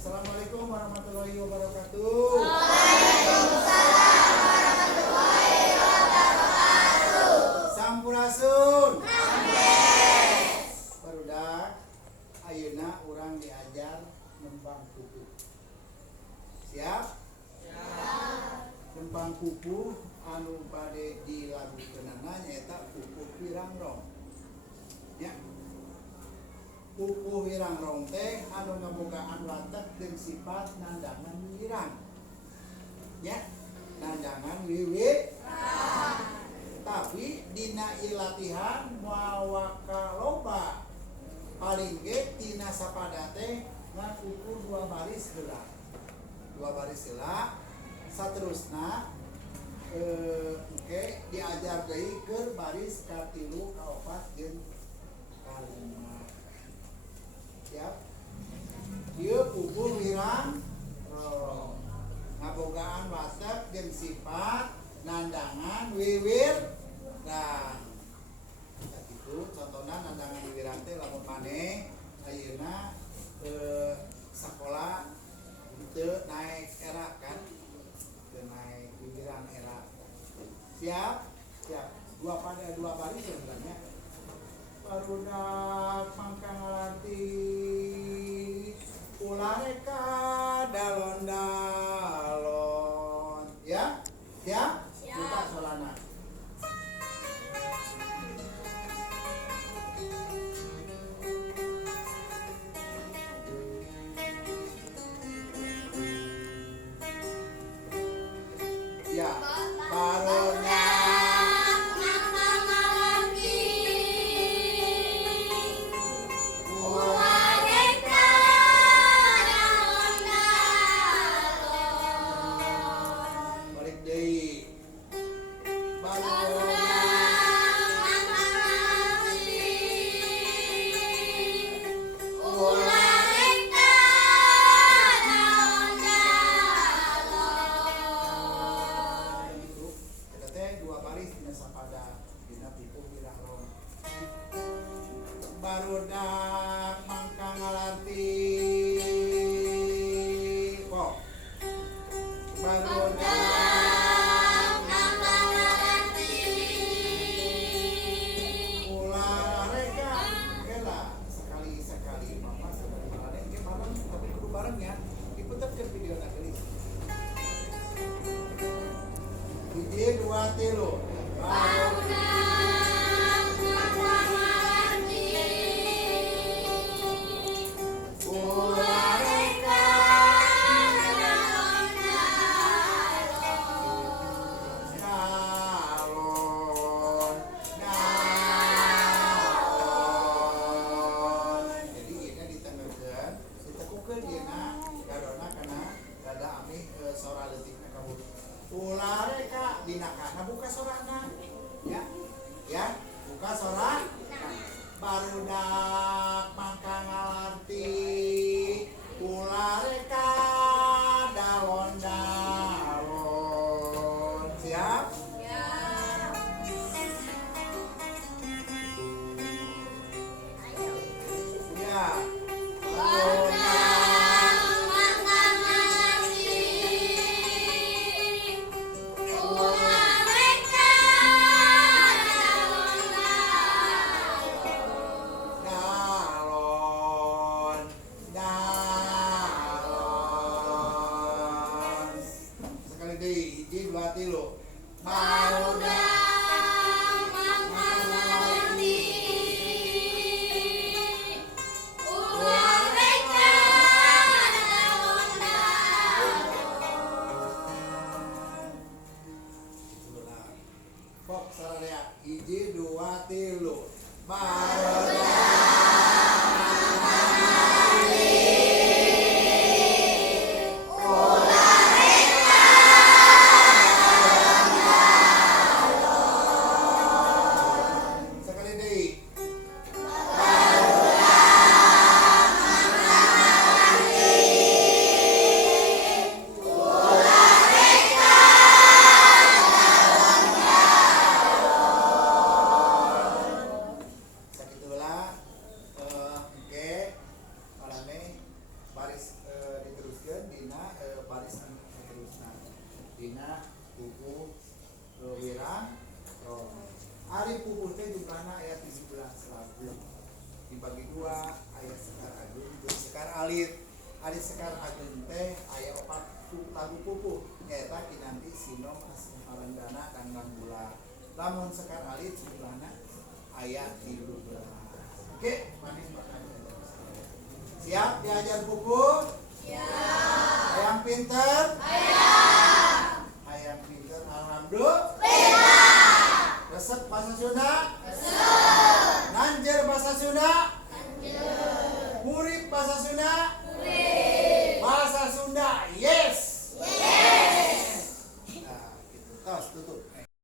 Assalamualaikum warahmatullahi wabarakatuh. Waalaikumsalam warahmatullahi wabarakatuh. Sampurasun. Ampes. Barudak ayeuna urang diajar nembang kupu. Siap? Nembang kupu anu bade dilagukeunana nyaeta kupu wirangrong. Ya. Kupu wirangrong teh anu ngabogaan watak jeung sifat nandangan wirang. Ya, nandangan wiwit. Tapi dina ilatihan mawaka loba paling ge tina sapada teh ngakukur 2 baris heula. 2 baris heula. Saterusna diajar deui keur baris katilu kaopat jeung kalima. Siap? Ieu kupu wirang ngabogaan watak jeung sifat nandangan wiwir. Nah, kitu contohna nandangan wiwirang teh lamun maneh ayeuna sakola teu naik era kan, teu naik wiwirang era. Siap? Siap. 2 baris sebenarnya. Barudak mangka ngalarti ulah reka dalon-dalon. Ya? Siap? Buka solana. Ya, barudak balik deui. Barudak mangka ngalarti kok barudak ulah reka kela sekali mama sekali bareng ge bareng tapi kudu bareng ya diputerkeun video na geulis 1 2 3 ulareka dinakana buka sorana ya ya buka soran barudak mangka ngalarti ulareka dalon-dalon. Siap? Ya. Dalon alit sekar ageun teh aya opat lagu pupuh eta kinanti Sinong Asmarandana dan Bang Bula. Lamun sekar alit sebelahna aya 13. Oke, manis makanya. Siap diajar buku? Siap. Hayang pinter? Hayang pinter, alhamdulillah. Resep bahasa Sunda? Resep. Nanjer bahasa Sunda?